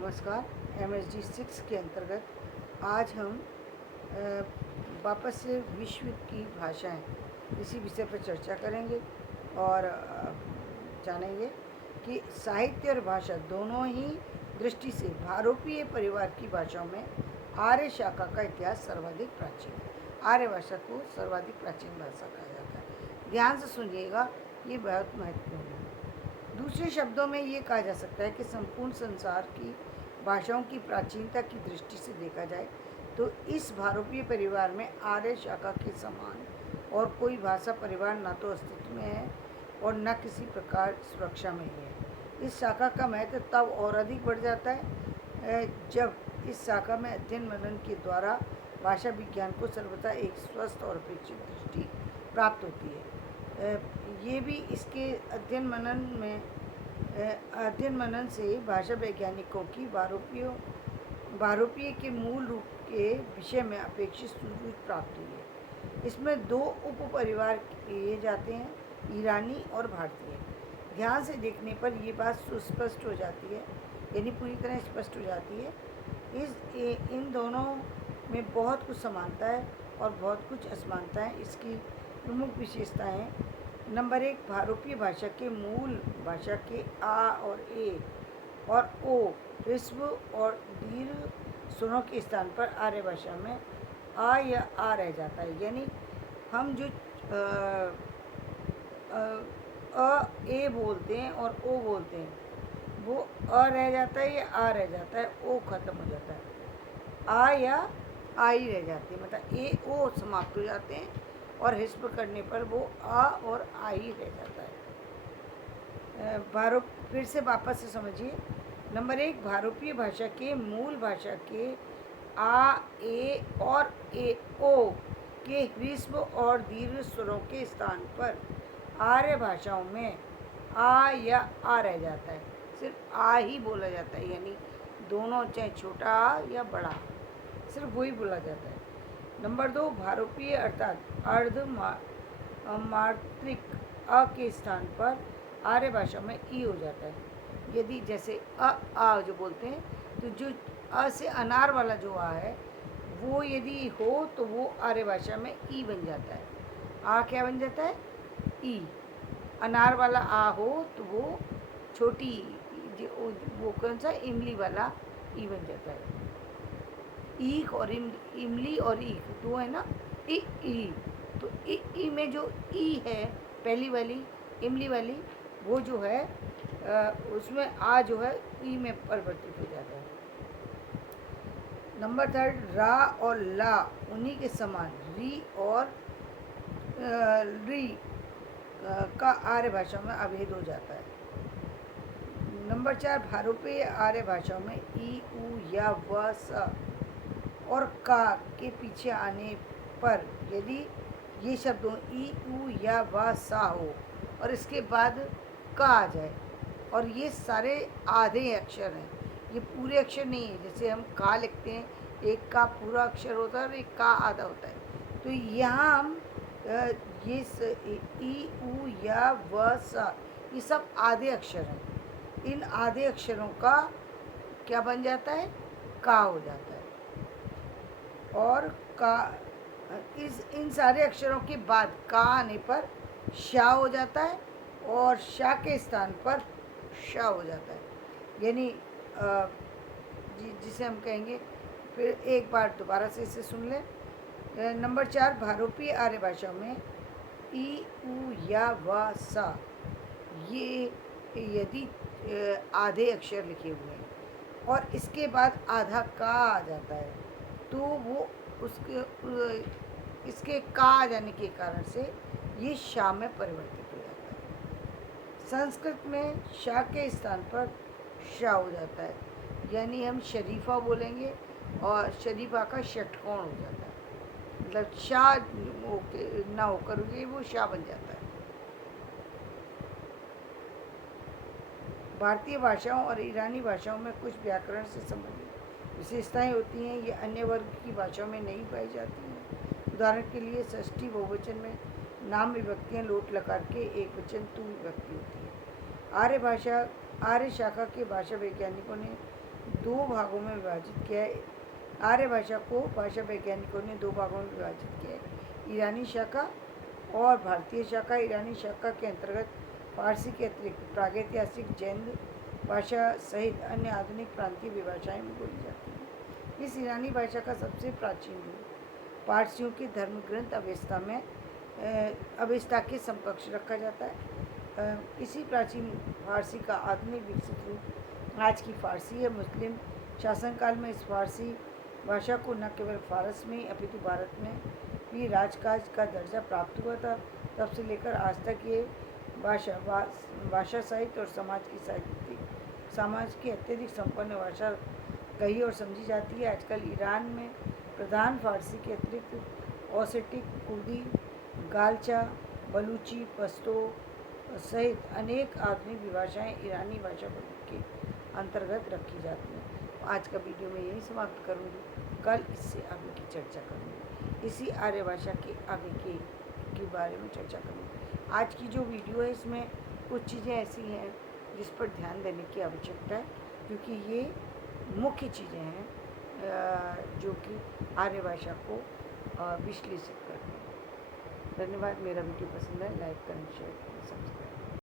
नमस्कार। MSD 6 के अंतर्गत आज हम वापस से विश्व की भाषाएं इसी विषय पर चर्चा करेंगे और जानेंगे कि साहित्य और भाषा दोनों ही दृष्टि से भारोपीय परिवार की भाषाओं में आर्य शाखा का इतिहास सर्वाधिक प्राचीन है। आर्य भाषा को सर्वाधिक प्राचीन भाषा कहा जाता है। ध्यान से सुनिएगा, ये बहुत महत्वपूर्ण है। दूसरे शब्दों में ये कहा जा सकता है कि संपूर्ण संसार की भाषाओं की प्राचीनता की दृष्टि से देखा जाए तो इस भारोपीय परिवार में आर्य शाखा के समान और कोई भाषा परिवार न तो अस्तित्व में है और न किसी प्रकार सुरक्षा में ही है। इस शाखा का महत्व तब और अधिक बढ़ जाता है जब इस शाखा में अध्ययन मनन के द्वारा भाषा विज्ञान को सर्वथा एक स्वस्थ और अपेक्षित दृष्टि प्राप्त होती है। ये भी इसके अध्ययन मनन से भाषा वैज्ञानिकों की भारोपीय के मूल रूप के विषय में अपेक्षित सूझबूझ प्राप्त हुई है। इसमें दो उप परिवार किए जाते हैं, ईरानी और भारतीय। ध्यान से देखने पर ये बात सुस्पष्ट हो जाती है, यानी पूरी तरह स्पष्ट हो जाती है। इन दोनों में बहुत कुछ समानता है और बहुत कुछ असमानता है। इसकी प्रमुख विशेषताएं: नंबर 1, भारोपीय भाषा के मूल भाषा के आ और ए और ओ ह्रस्व और दीर्घ स्वरों के स्थान पर आर्य भाषा में आ या आ रह जाता है। यानी हम जो ए बोलते हैं और ओ बोलते हैं, वो अ रह जाता है या आ रह जाता है, ओ खत्म हो जाता है, आ या आई रह जाती है। मतलब ए ओ समाप्त हो जाते हैं और हिस्प करने पर वो आ और आई रह जाता है। फिर से वापस से समझिए। नंबर 1, भारोपीय भाषा के मूल भाषा के आ, ए और ए ओ के ह्रस्व और दीर्घ स्वरों के स्थान पर आर्य भाषाओं में आ या आ रह जाता है। सिर्फ आ ही बोला जाता है, यानी दोनों, चाहे छोटा आ या बड़ा आ, सिर्फ वही बोला जाता है। नंबर 2, भारोपीय अर्थात अर्ध मात्रिक अ के स्थान पर आर्य भाषा में ई हो जाता है। यदि जैसे आ जो बोलते हैं, तो जो अ से अनार वाला जो आ है वो यदि हो तो वो आर्य भाषा में ई बन जाता है। आ क्या बन जाता है? ई। अनार वाला आ हो तो वो छोटी वो कौन सा, इमली वाला ई बन जाता है। ईख और इमली और ईख दो है ना, ई। तो ई में जो ई है, पहली वाली इमली वाली, वो जो है उसमें आ जो है ई में परिवर्तित हो जाता है। नंबर 3, रा और ला उन्हीं के समान री और री का आर्य भाषा में अभेद हो जाता है। नंबर 4, भारोपीय आर्य भाषाओं में ई, उ, या, व, स और का के पीछे आने पर यदि ये शब्द ई, उ, या, व, सा हो और इसके बाद का आ जाए, और ये सारे आधे अक्षर हैं, ये पूरे अक्षर नहीं है। जैसे हम का लिखते हैं, एक का पूरा अक्षर होता है और एक का आधा होता है। तो यहाँ हम ये ई, उ, या, व, सा, ये सब आधे अक्षर हैं। इन आधे अक्षरों का क्या बन जाता है? का हो जाता है। और का इन सारे अक्षरों के बाद का आने पर शा हो जाता है और शा के स्थान पर शा हो जाता है। यानी जिसे हम कहेंगे, फिर एक बार दोबारा से इसे सुन लें। नंबर 4, भारोपीय आर्य भाषा में ई, उ, या, व, सा ये यदि आधे अक्षर लिखे हुए हैं और इसके बाद आधा का आ जाता है, तो वो इसके का आ जाने के कारण से ये शा में परिवर्तित हो जाता है। संस्कृत में शा के स्थान पर शा हो जाता है, यानी हम शरीफा बोलेंगे और शरीफा का षटकोण हो जाता है। मतलब शा ना होकर ये वो शा बन जाता है। भारतीय भाषाओं और ईरानी भाषाओं में कुछ व्याकरण से संबंधित विशेषताएं होती हैं, ये अन्य वर्ग की भाषाओं में नहीं पाई जाती हैं। उदाहरण के लिए षष्ठी बहुवचन में नाम विभक्तियाँ लोट लकार के एक वचन तू विभक्ति होती है। आर्य शाखा के भाषा वैज्ञानिकों ने दो भागों में विभाजित किया है। आर्य भाषा को भाषा वैज्ञानिकों ने दो भागों में विभाजित किया है, ईरानी शाखा और भारतीय शाखा। ईरानी शाखा के अंतर्गत फारसी के अतिरिक्त प्रागैतिहासिक जैन भाषा सहित अन्य आधुनिक प्रांतीय भाषाएं भी बोली जाती हैं। इस ईरानी भाषा का सबसे प्राचीन रूप पारसियों के धर्म ग्रंथ अवेस्ता के समकक्ष रखा जाता है। इसी प्राचीन फारसी का आधुनिक विकसित रूप आज की फारसी है। मुस्लिम शासनकाल में इस फारसी भाषा को न केवल फारस में अपितु भारत में भी राजकाज का दर्जा प्राप्त हुआ था। तब से लेकर आज तक ये भाषा साहित्य और समाज की अत्यधिक संपन्न भाषा कही और समझी जाती है। आजकल ईरान में प्रधान फारसी के अतिरिक्त ओसेटिक, कुर्दी, गालचा, बलूची, पश्तो सहित अनेक आधुनिक विभाषाएँ ईरानी भाषा के अंतर्गत रखी जाती हैं। आज का वीडियो मैं यही समाप्त करूँगी। कल इससे आगे की चर्चा करूँगी, इसी आर्य भाषा के आगे के बारे में चर्चा करूँगी। आज की जो वीडियो है इसमें कुछ चीज़ें ऐसी हैं जिस पर ध्यान देने की आवश्यकता है, क्योंकि ये मुख्य चीज़ें हैं जो कि आर्य भाषा को विश्लेषित करती हैं। धन्यवाद। मेरा वीडियो पसंद है लाइक करें, शेयर करें, सब्सक्राइब